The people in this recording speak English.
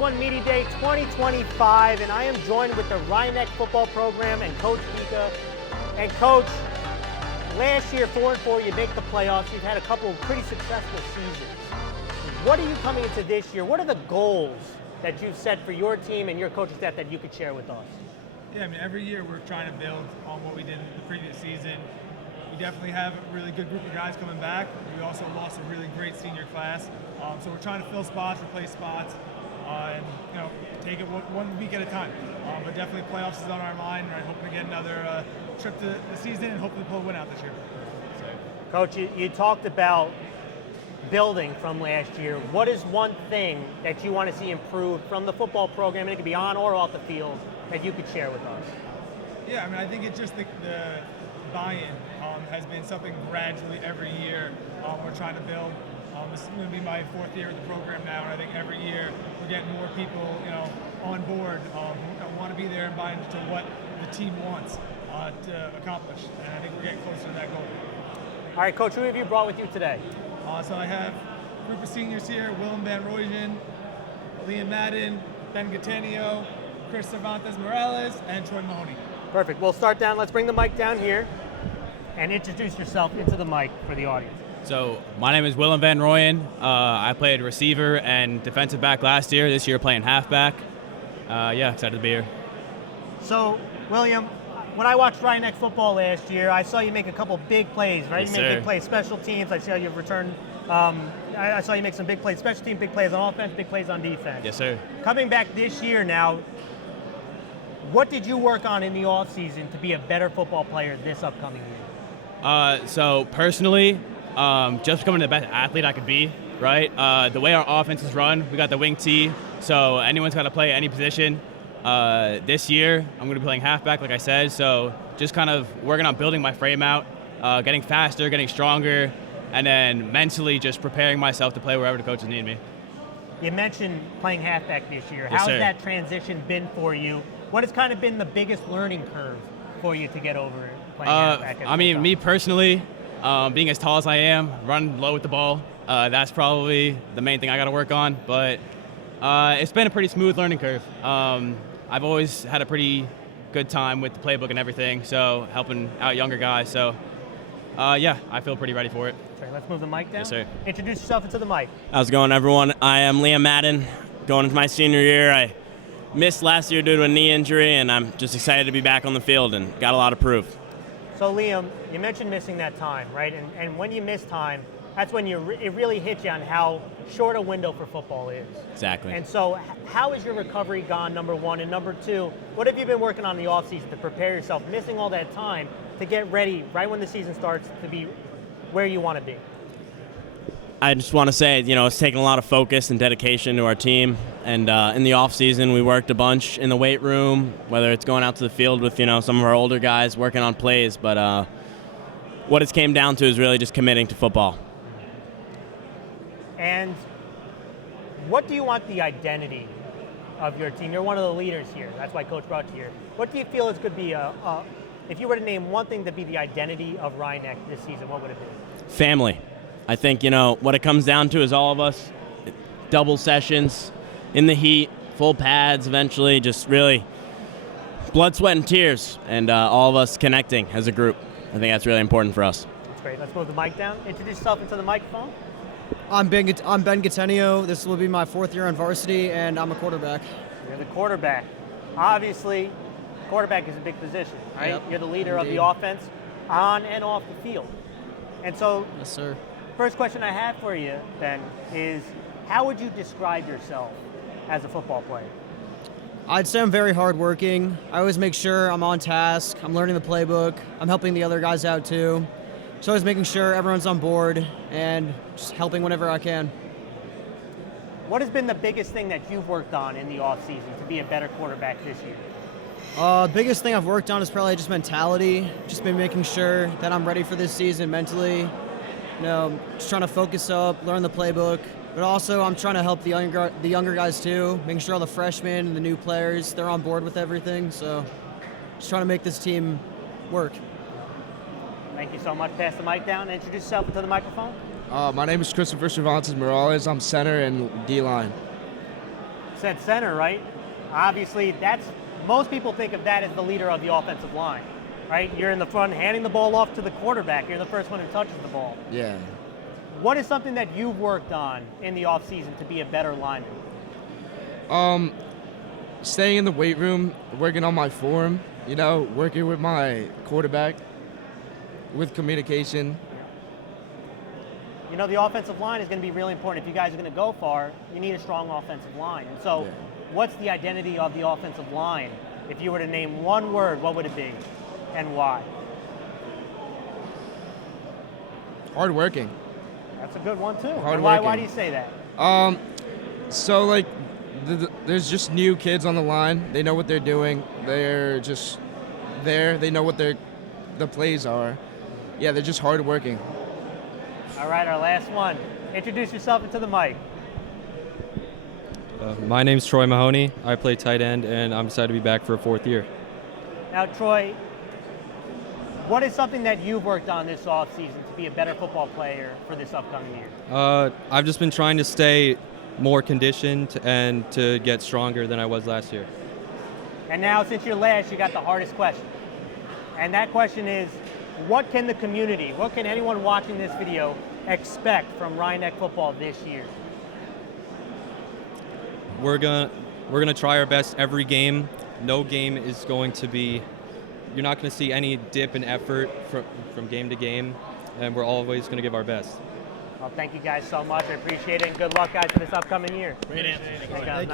One Media Day 2025, and I am joined with the Rye Neck football program and Coach Vika. And Coach, last year, 4-4, you make the playoffs. You've had a couple of pretty successful seasons. What are you coming into this year? What are the goals that you've set for your team and your coaching staff that you could share with us? Yeah, I mean, every year we're trying to build on what we did in the previous season. We definitely have a really good group of guys coming back. We also lost a really great senior class. So we're trying to fill spots, replace spots, and take it one week at a time. But definitely playoffs is on our mind. We're hoping to get another trip to the season and hopefully pull a win out this year. So. Coach, you talked about building from last year. What is one thing that you want to see improved from the football program, and it could be on or off the field, that you could share with us? Yeah, I mean, I think it's just the buy-in has been something gradually every year we're trying to build. This is going to be my fourth year of the program now, and I think every year we're getting more people, on board who want to be there and buy into what the team wants to accomplish. And I think we're getting closer to that goal. All right, Coach, who have you brought with you today? So I have a group of seniors here: Willem Van Royan, Madden, Ben Gateno, Chris Cervantes Morales, and Troy Mahoney. Perfect. We'll start down. Let's bring the mic down here and introduce yourself into the mic for the audience. So my name is Willem Van Royan. I played receiver and defensive back last year. This year playing halfback. Excited to be here. So, William, when I watched Rye Neck football last year, I saw you make a couple big plays, right? Yes, you made sir. big plays, special teams. I saw you return. I saw you make some big plays, special team, big plays on offense, big plays on defense. Yes, sir. Coming back this year now, what did you work on in the offseason to be a better football player this upcoming year? So personally, just becoming the best athlete I could be, right? The way our offense is run, we got the wing T, so anyone's got to play any position. This year, I'm going to be playing halfback, like I said, so just kind of working on building my frame out, getting faster, getting stronger, and then mentally just preparing myself to play wherever the coaches need me. You mentioned playing halfback this year. Yes, How's sir. that transition been for you? What has kind of been the biggest learning curve for you to get over playing halfback? I mean, me personally, being as tall as I am, run low with the ball, that's probably the main thing I got to work on. But it's been a pretty smooth learning curve. I've always had a pretty good time with the playbook and everything, so helping out younger guys. So, I feel pretty ready for it. Sorry, let's move the mic down. Yes, sir. Introduce yourself into the mic. How's it going, everyone? I am Liam Madden, going into my senior year. I missed last year due to a knee injury, and I'm just excited to be back on the field and got a lot of proof. So Liam, you mentioned missing that time, right? And when you miss time, that's when it really hits you on how short a window for football is. Exactly. And so how has your recovery gone, number one? And number two, what have you been working on the offseason to prepare yourself, missing all that time, to get ready right when the season starts to be where you want to be? I just want to say, it's taken a lot of focus and dedication to our team. And in the off season, we worked a bunch in the weight room, whether it's going out to the field with, some of our older guys working on plays. But what it's came down to is really just committing to football. And what do you want the identity of your team? You're one of the leaders here. That's why Coach brought you here. What do you feel is could be if you were to name one thing to be the identity of Rye Neck this season, what would it be? Family. I think, what it comes down to is all of us, double sessions, in the heat, full pads eventually, just really blood, sweat, and tears, and all of us connecting as a group. I think that's really important for us. That's great. Let's move the mic down. Introduce yourself into the microphone. I'm Ben Gateno. This will be my fourth year on varsity, and I'm a quarterback. You're the quarterback. Obviously, quarterback is a big position, right? Yep, You're the leader indeed. of the offense on and off the field. And so, Yes, sir. first question I have for you, Ben, is how would you describe yourself as a football player? I'd say I'm very hardworking. I always make sure I'm on task. I'm learning the playbook. I'm helping the other guys out too. So always making sure everyone's on board and just helping whenever I can. What has been the biggest thing that you've worked on in the offseason to be a better quarterback this year? Biggest thing I've worked on is probably just mentality. Just been making sure that I'm ready for this season mentally. Just trying to focus up, learn the playbook. But also, I'm trying to help the younger guys too, making sure all the freshmen and the new players, they're on board with everything. So just trying to make this team work. Thank you so much. Pass the mic down. Introduce yourself into the microphone. My name is Christopher Cervantes Morales. I'm center and D-line. said center, right? Obviously, most people think of that as the leader of the offensive line, right? You're in the front handing the ball off to the quarterback. You're the first one who touches the ball. Yeah. What is something that you've worked on in the offseason to be a better lineman? Staying in the weight room, working on my form, working with my quarterback, with communication. The offensive line is going to be really important. If you guys are going to go far, you need a strong offensive line. And so, what's the identity of the offensive line? If you were to name one word, what would it be, and why? Hard working. That's a good one too. Hard And why working. do you say that? So like, there's just new kids on the line. They know what they're doing. They're just there. They know what the plays are. Yeah, they're just hard working. All right, our last one. Introduce yourself into the mic. My name's Troy Mahoney. I play tight end, and I'm excited to be back for a 4th year. Now, Troy, what is something that you've worked on this offseason to be a better football player for this upcoming year? I've just been trying to stay more conditioned and to get stronger than I was last year. And now, since you're last, you got the hardest question. And that question is, what can the community, what can anyone watching this video expect from Rye Neck football this year? We're gonna try our best every game. No game is going to be. You're not going to see any dip in effort from game to game, and we're always going to give our best. Well, thank you guys so much. I appreciate it, and good luck, guys, for this upcoming year. Great answer. Thank you, guys.